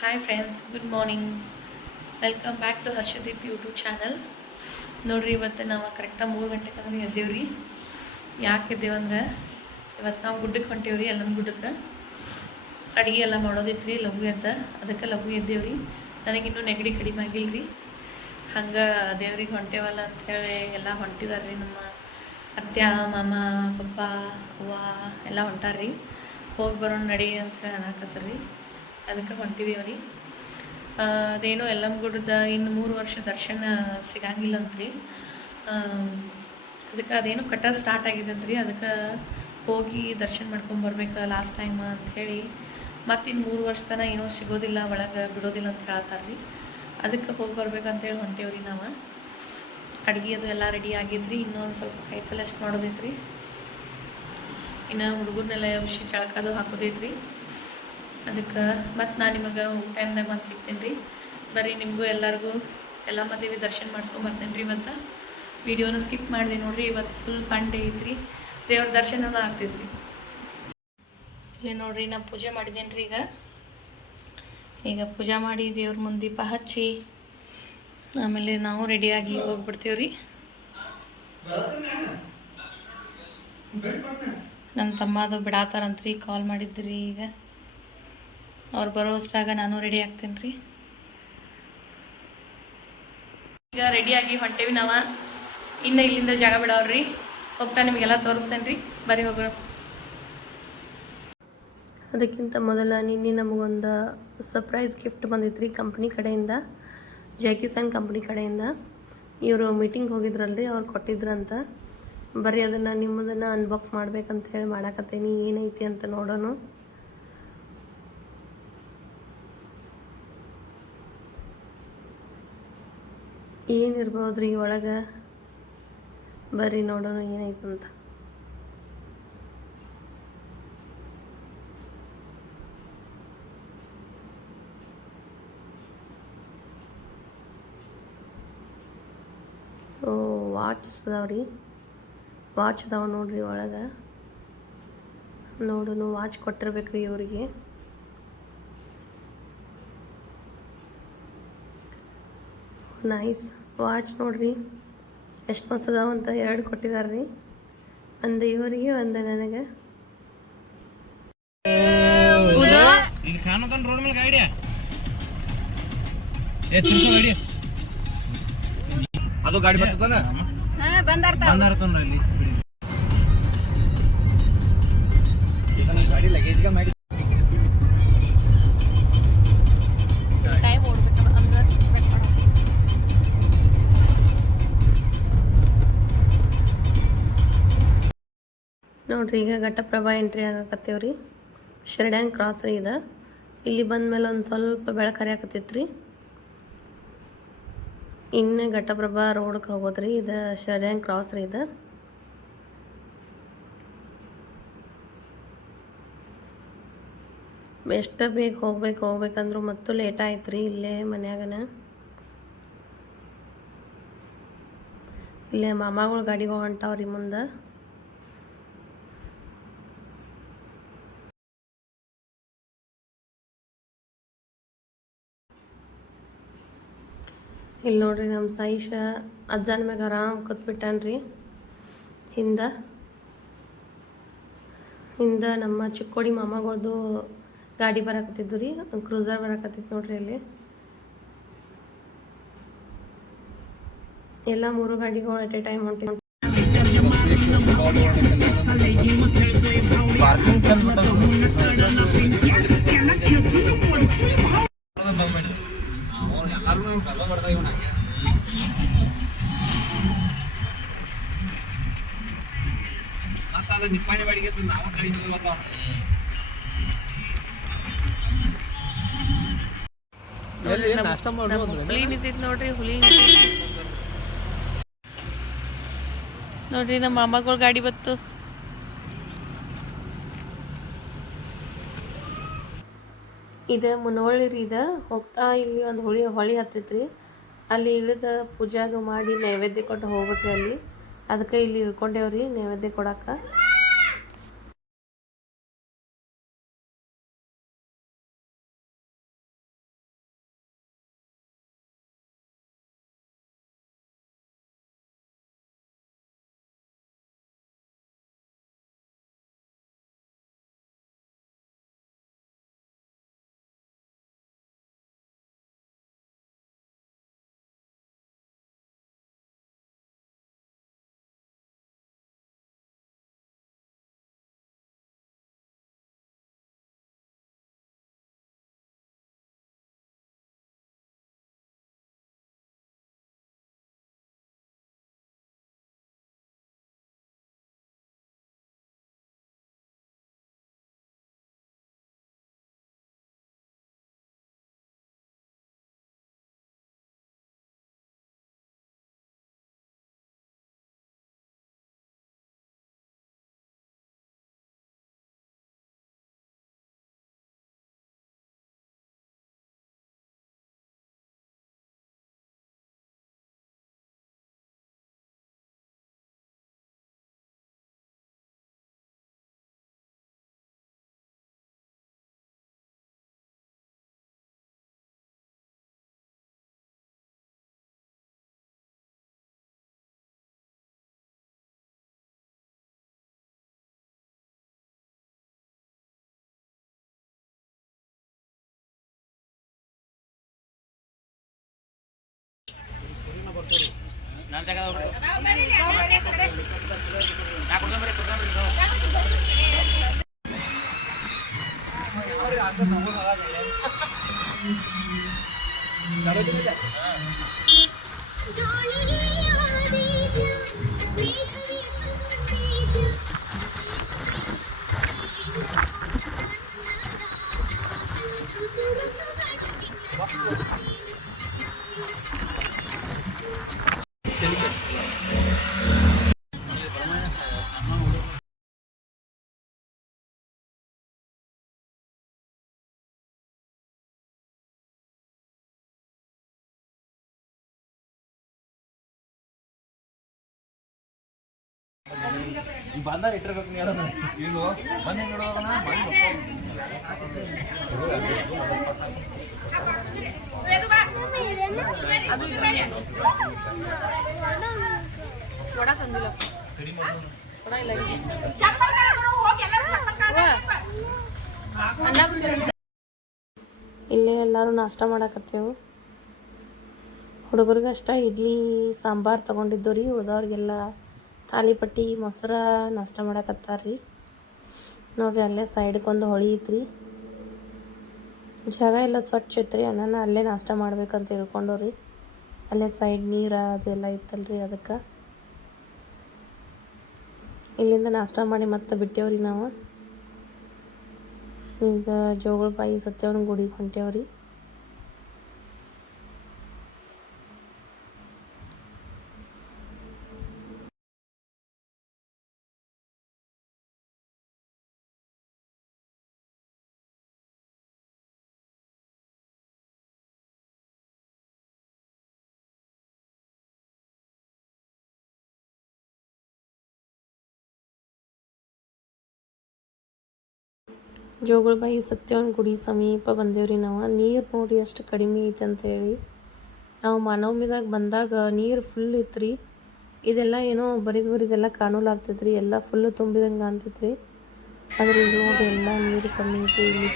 Hi friends good morning welcome back to Harshdeep YouTube channel ನೋಡಿರಿ, ಇವತ್ತು ನಾವು ಕರೆಕ್ಟಾಗಿ ಮೂರು ಗಂಟೆಗೆ ಅಂದ್ರೆ ಎದ್ದೇವ್ರಿ. ಯಾಕೆ ಎದ್ದೇವಂದ್ರೆ ಇವತ್ತು ನಾವು ಗುಡ್ಡಕ್ಕೆ ಹೊಂಟೇವ್ರಿ ಎಲ್ಲಮ್ಮ ಗುಡ್ಡಕ್ಕೆ ಅಡುಗೆ ಎಲ್ಲ ಮಾಡೋದಿತ್ತು ರೀ ಲಘು ಎದ್ದ. ಅದಕ್ಕೆ ಲಘು ಎದ್ದೇವ್ರಿ. ನನಗಿನ್ನೂ ನೆಗಡಿ ಕಡಿಮೆ ಆಗಿಲ್ಲ ರೀ ಹಂಗೆ ದೇವ್ರಿಗೆ ಹೊಂಟೇವಲ್ಲ ಅಂಥೇಳಿ ಎಲ್ಲ ಹೊಂಟಿದಾರೆ ರೀ ನಮ್ಮ ಅತ್ಯ ಮಾಮ, ಪಪ್ಪ, ಅವ್ವ ಎಲ್ಲ ಹೊಂಟಾರ್ರಿ. ಹೋಗಿ ಬರೋಣ ನಡಿ ಅಂತ ಹೇಳಿ ಅನ್ನಕತ್ತಾರ ರೀ ಅದಕ್ಕೆ ಹೊಂಟಿದೀವಿ ರೀ ಅದೇನೋ ಎಲ್ಲಮ್ಮಗುಡ್ಡದ ಇನ್ನು ಮೂರು ವರ್ಷ ದರ್ಶನ ಸಿಗಂಗಿಲ್ಲ ಅಂತ್ರಿ ಅದಕ್ಕೆ ಅದೇನು ಕಟ್ಟ ಸ್ಟಾರ್ಟ್ ಆಗಿದೆ ಅಂತ್ರಿ ಅದಕ್ಕೆ ಹೋಗಿ ದರ್ಶನ ಮಾಡ್ಕೊಂಡು ಬರ್ಬೇಕು ಲಾಸ್ಟ್ ಟೈಮ್ ಅಂಥೇಳಿ ಮತ್ತು ಇನ್ನು ಮೂರು ವರ್ಷ ತನಕ ಏನೋ ಸಿಗೋದಿಲ್ಲ, ಒಳಗೆ ಬಿಡೋದಿಲ್ಲ ಅಂತ ಹೇಳ್ತಾರೆ ರೀ ಅದಕ್ಕೆ ಹೋಗಿ ಬರ್ಬೇಕಂತೇಳಿ ಹೊಂಟೇವ್ರಿ ನಾವು. ಅಡುಗೆ ಅದು ಎಲ್ಲ ರೆಡಿ ಆಗೈತ್ರಿ ಇನ್ನೊಂದು ಸ್ವಲ್ಪ ಕೈ ಪಲ್ಯ ಅಷ್ಟು ಮಾಡೋದೈತ್ರಿ. ಇನ್ನು ಹುಡುಗರನ್ನೆಲ್ಲ ಔಷಧಿ ಚಳಕದು ಹಾಕೋದೈತ್ರಿ. ಅದಕ್ಕೆ ಮತ್ತು ನಾನು ನಿಮಗೆ ಟೈಮ್ದಾಗ ಒಂದು ಸಿಗ್ತೀನಿ ರೀ. ಬರೀ ನಿಮಗೂ ಎಲ್ಲರಿಗೂ ಎಲ್ಲ ಮದುವೆ ದರ್ಶನ ಮಾಡ್ಸ್ಕೊಂಬರ್ತೇನೆ ರೀ ಇವತ್ತು. ವಿಡಿಯೋನ ಸ್ಕಿಪ್ ಮಾಡಿದೆ ನೋಡಿರಿ ಇವತ್ತು ಫುಲ್ ಫನ್ ಡೇ ಐತ್ರಿ. ದೇವ್ರ ದರ್ಶನನೂ ಆಗ್ತೈತ್ರಿ. ಇಲ್ಲಿ ನೋಡಿರಿ ನಾ ಪೂಜೆ ಮಾಡಿದ್ದೇನೆ ರೀ ಈಗ. ಈಗ ಪೂಜೆ ಮಾಡಿ ದೇವ್ರ ಮುಂದೆ ದೀಪ ಹಚ್ಚಿ, ಆಮೇಲೆ ನಾವು ರೆಡಿಯಾಗಿ ಹೋಗ್ಬಿಡ್ತೀವಿ ರೀ. ನಮ್ಮ ತಮ್ಮ ಅದು ಬಿಡಾತಾರಂತ್ರಿ ಕಾಲ್ ಮಾಡಿದ್ರಿ ಈಗ. ಅವ್ರು ಬರೋ ಅಷ್ಟಾಗ ನಾನು ರೆಡಿ ಆಗ್ತೇನೆ ರೀ ಈಗ ರೆಡಿಯಾಗಿ ಹೊಂಟೇವಿ ನಾವು. ಇನ್ನು ಇಲ್ಲಿಂದ ಜಾಗ ಬಿಡವ್ರಿ ಹೋಗ್ತಾ ನಿಮಗೆಲ್ಲ ತೋರಿಸ್ತೇನೆ ರೀ ಬರೀ ಹೋಗೋಣ ಅದಕ್ಕಿಂತ ಮೊದಲ ನಿನ್ನೆ ನಮಗೊಂದು ಸರ್ಪ್ರೈಸ್ ಗಿಫ್ಟ್ ಬಂದಿತ್ತು ರೀ ಕಂಪ್ನಿ ಕಡೆಯಿಂದ ಜಾಕಿಸನ್ ಕಿಸಾನ್ ಕಂಪ್ನಿ ಕಡೆಯಿಂದ. ಇವರು ಮೀಟಿಂಗ್ ಹೋಗಿದ್ರಲ್ರಿ ಅವ್ರು ಕೊಟ್ಟಿದ್ರಂತ. ಬರೀ ಅದನ್ನು ನಿಮ್ಮದನ್ನು ಅನ್ಬಾಕ್ಸ್ ಮಾಡ್ಬೇಕಂತ ಹೇಳಿ ಮಾಡಾಕತ್ತೇನಿ ಏನೈತಿ ಅಂತ ನೋಡೋಣ ಏನಿರ್ಬೋದು ರೀ ಒಳಗೆ? ಬರ್ರಿ ನೋಡೋಣ ಏನೈತಂತ ಓ ವಾಚ್ ಅದಾವ್ರಿ. ವಾಚ್ ಅದಾವ ನೋಡ್ರಿ ಒಳಗೆ. ನೋಡೋಣ ವಾಚ್ ಕೊಟ್ಟಿರ್ಬೇಕ್ರಿ ಇವರಿಗೆ. ನೈಸ್. ವಾಚ್ ನೋಡ್ರಿ. ಎಷ್ಟು ಮಸ್ತ್ ಅದಾವಂತ ಎರಡು ಕೊಟ್ಟಿದ್ದಾರೆ ರೀ ಒಂದು ಇವರಿಗೆ ಒಂದು ನನಗೆ. ಅದು ಕಾಣತಾನ ರೋಡ್ ಮೇಲೆ ಗಾಡಿ. ಬರ್ತದ ತಿರ್ಸು ಗಾಡಿ. ಅದು ಗಾಡಿ ಬರ್ತದನ ಬಂದಾರ್ತನ ಅಲ್ಲಿ. ನೋಡ್ರಿ, ಈಗ ಘಟಪ್ರಭಾ ಎಂಟ್ರಿ ಆಗಕತ್ತೇವ್ರಿ. ಶಿರ್ಡ್ಯಾಂಗ್ ಕ್ರಾಸ್ ರೀ ಇದು. ಇಲ್ಲಿ ಬಂದ್ಮೇಲೆ ಒಂದು ಸ್ವಲ್ಪ ಬೆಳಕು ಹರಿಯಾಕತ್ತೈತೆ ರೀ ಇನ್ನು ಘಟಪ್ರಭಾ ರೋಡ್ಗೆ ಹೋಗೋದ್ರಿ, ಇದು ಶಿರ್ಡ್ಯಾಂಗ್ ಕ್ರಾಸ್ ರೀ ಇದು. ಎಷ್ಟು ಬೇಗ ಹೋಗ್ಬೇಕು, ಹೋಗ್ಬೇಕಂದ್ರೂ ಮತ್ತು ಲೇಟ್ ಆಯ್ತು ರೀ ಇಲ್ಲೇ ಮನ್ಯಾಗನ. ಇಲ್ಲೇ ಮಾಮಾಗಳು ಗಾಡಿಗೆ ಹೋಗಂತಾವ್ರಿ ಮುಂದೆ. ಇಲ್ಲಿ ನೋಡ್ರಿ ನಮ್ಮ ಸಾಯಿಷ ಅಜ್ಜನ ಮ್ಯಾಗ ಆರಾಮ್ ಕೂತ್ಬಿಟ್ಟಾನ್ರಿ. ಹಿಂದ ಹಿಂದ ನಮ್ಮ ಚಿಕ್ಕೋಡಿ ಮಾಮಗಳದು ಗಾಡಿ ಬರಕತ್ತಿದ್ದು ರೀ ಕ್ರೂಸರ್ ಬರಕತ್ತಿತ್ತು ನೋಡ್ರಿ ಅಲ್ಲಿ. ಎಲ್ಲ ಮೂರು ಗಾಡಿಗಳು ಅಟ್ ಎ ಟೈಮ್ ಹೊಂಟಿ ಪಾರ್ಕಿಂಗ್ ಮತ್ತ ಅದ ನಿಪ್ಪಾಣಿ ಬಾಡಿಗೆ ನಾವು ಗಾಡಿ ಬರ್ತಾವ ಹುಲಿ ನಿಂತೈತಿ ನೋಡ್ರಿ ಹುಲಿ ನೋಡ್ರಿ ನಮ್ಮ ಅಮ್ಮಗಳ ಗಾಡಿ ಬತ್ತು. ಇದು ಮುನವಳ್ಳಿ ರೀ ಇದು. ಹೋಗ್ತಾ ಇಲ್ಲಿ ಒಂದು ಹುಳಿ, ಹೊಳಿ ಹತ್ತೈತ್ರಿ. ಅಲ್ಲಿ ಇಳಿದ ಪೂಜೆ ಅದು ಮಾಡಿ ನೈವೇದ್ಯ ಕೊಟ್ಟು ಹೋಗ್ಬೇಕ್ರಿ ಅಲ್ಲಿ. ಅದಕ್ಕೆ ಇಲ್ಲಿ ಇಳ್ಕೊಂಡೇವ್ರಿ ನೈವೇದ್ಯ ಕೊಡಕ್ಕೆ. ನನ್ನ ಜಾಗ ಕುಡ್ಕೊಂಬರಿ ಬಂದಾಗ ಇಟ್ಟಿರ್ಬೇಕು ನೀವು ಇಲ್ವೋ ಬಂದು ವಡ ಇಲ್ಲ ಇಲ್ಲೇ ಎಲ್ಲರೂ ನಾಷ್ಟ ಮಾಡಕತ್ತೇವು. ಹುಡುಗರಿಗೆ ಅಷ್ಟ ಇಡ್ಲಿ ಸಾಂಬಾರು ತೊಗೊಂಡಿದ್ದು ರೀ ಉಳ್ದವ್ರಿಗೆಲ್ಲ ತಾಲಿಪಟ್ಟಿ ಮೊಸರ ನಾಷ್ಟ ಮಾಡಕತ್ತಾರ ರೀ ನೋಡ್ರಿ ಅಲ್ಲೇ ಸೈಡ್ಕೊಂದು ಹೊಳಿ ಐತ್ರಿ. ಜಾಗ ಎಲ್ಲ ಸ್ವಚ್ಛ ಐತ್ರಿ, ಅಣ್ಣನ ಅಲ್ಲೇ ನಾಷ್ಟ ಮಾಡ್ಬೇಕಂತ ಹೇಳ್ಕೊಂಡವ್ರಿ ಅಲ್ಲೇ ಸೈಡ್ ನೀರು ಅದು ಎಲ್ಲ ಇತ್ತಲ್ರಿ ಅದಕ್ಕೆ. ಇಲ್ಲಿಂದ ನಾಷ್ಟ ಮಾಡಿ ಮತ್ತೆ ಬಿಟ್ಟೇವ್ರಿ ನಾವು. ಈಗ ಜೋಗಳ ಬಾಯಿ ಸತ್ಯವನ ಗುಡಿಗೆ ಹೊಂಟೇವ್ರಿ. ಜೋಗುಳಬಾಯಿ ಸತ್ಯವನ ಗುಡಿ ಸಮೀಪ ಬಂದೇವ್ರಿ ನಾವು. ನೀರು ನೋಡಿ ಅಷ್ಟು ಕಡಿಮೆ ಐತೆ ಅಂತೇಳಿ ನಾವು ಮಾನವಮಿದಾಗ ಬಂದಾಗ ನೀರು ಫುಲ್ ಇತ್ರಿ ಇದೆಲ್ಲ ಏನೋ ಬರಿದು ಬರಿದೆಲ್ಲ ಕಾಣೋಲಾಗ್ತೈತ್ರಿ ಎಲ್ಲ ಫುಲ್ ತುಂಬಿದಂಗೆ ಅಂತೈತ್ರಿ ಆದ್ರೆ ಇದು ಎಲ್ಲ ನೀರು ಕಮ್ಮಿ ಐತಿ ಇಲ್ಲಿ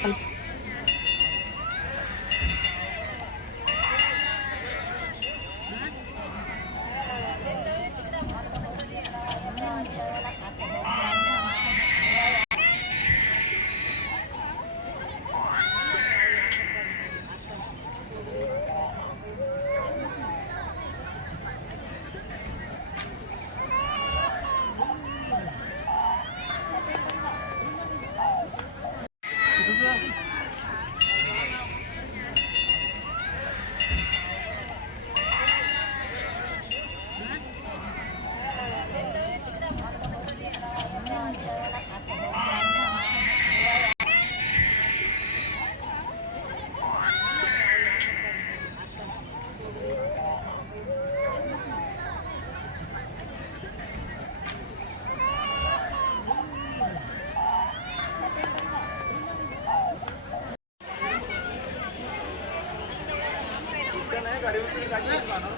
wieder gehen. Ne?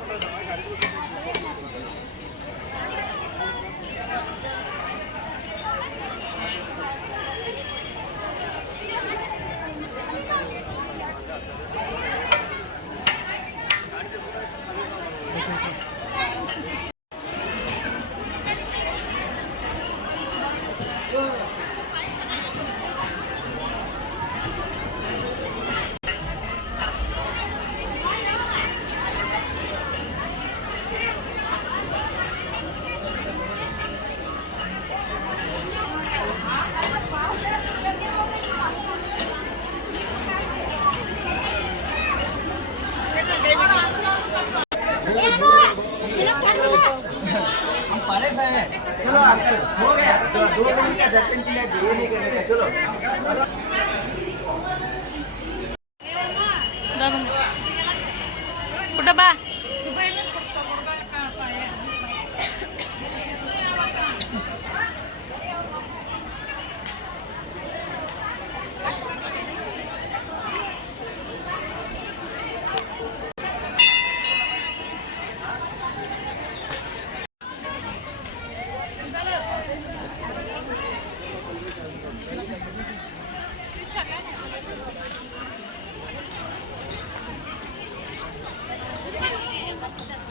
हो गया। दो मिनट का दर्शन के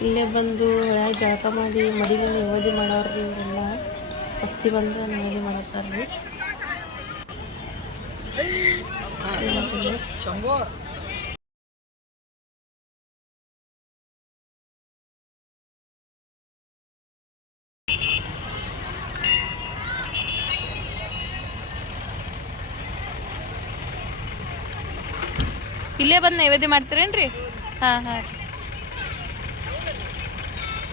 ಇಲ್ಲೇ ಬಂದು ಹೊಳ್ಯಾಗ ಜಳಕ ಮಾಡಿ ಮಡಿಲಿ ಯೋಧಿ ಮಾಡೋರು ಇವರೆಲ್ಲ ಅಸ್ತಿ ಬಂದು ನಿವೇದಿ ಮಾಡತ್ತಾರ್ರಿ. ಇಲ್ಲೇ ಬಂದು ನೈವೇದ್ಯ ಮಾಡ್ತೀರೇನ್ರಿ? ಹಾಂ ಹಾಂ.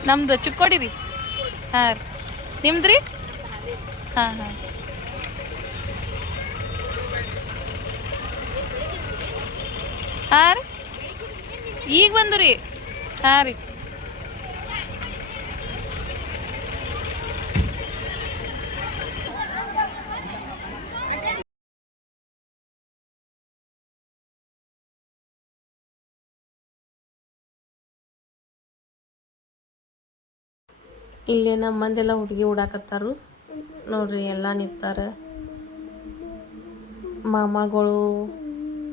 ನಮ್ದು ಚಿಕ್ಕೋಡಿ ರೀ. ಹಾಂ ರೀ. ನಿಮ್ದು ರೀ ಹಾಂ ಹಾಂ. ಹಾಂ ರೀ. ಈಗ ಬಂದ್ರಿ? ಹಾಂ ರೀ. ಇಲ್ಲಿ ನಮ್ಮ ಮಂದೆಲ್ಲ ಹುಡುಗಿ ಉಡಾಕತ್ತಾರು ನೋಡ್ರಿ ಎಲ್ಲ ನಿಂತಾರ. ಮಾಮಗಳು,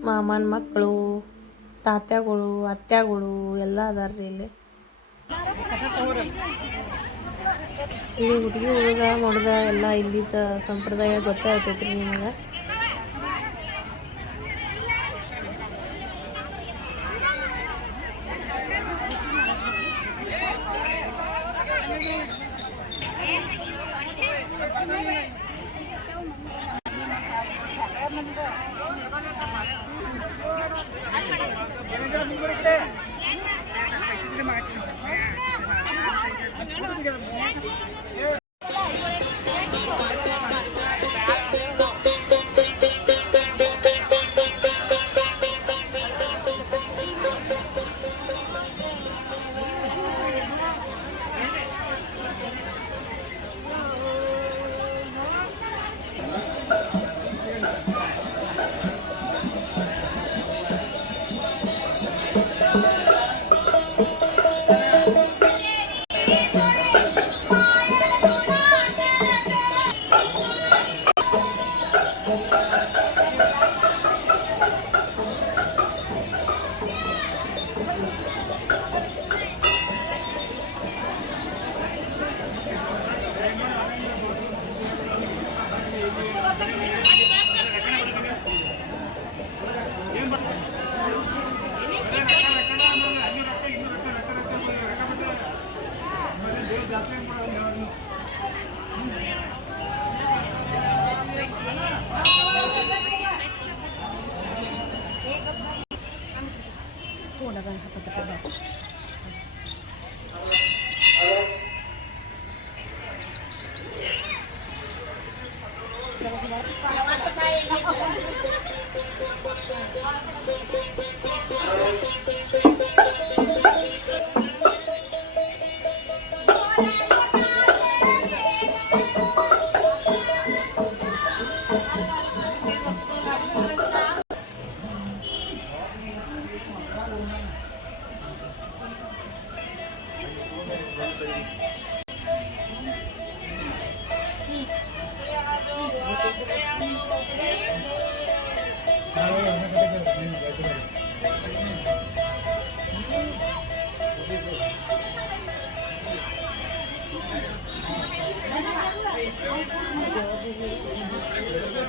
ಮಾಮನ ಮಕ್ಕಳು, ತಾತ್ಯಾಗಳು, ಅತ್ಯಾಗಳು ಎಲ್ಲ ಅದಾರ್ರಿ ಇಲ್ಲಿ. ಇಲ್ಲಿ ಹುಡುಗಿ ಹುಡುಗ, ಮೊಡ್ದ ಎಲ್ಲ ಇಲ್ಲಿದ್ದ ಸಂಪ್ರದಾಯ ಗೊತ್ತಾಗ್ತೈತ್ರಿ ನಿಮಗೆ? again.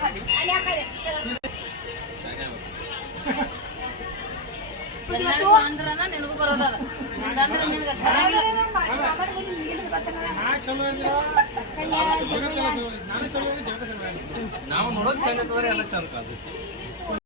ನಾವು ನೋಡೋದು ಚಂದ ಎಲ್ಲ ಚಂದ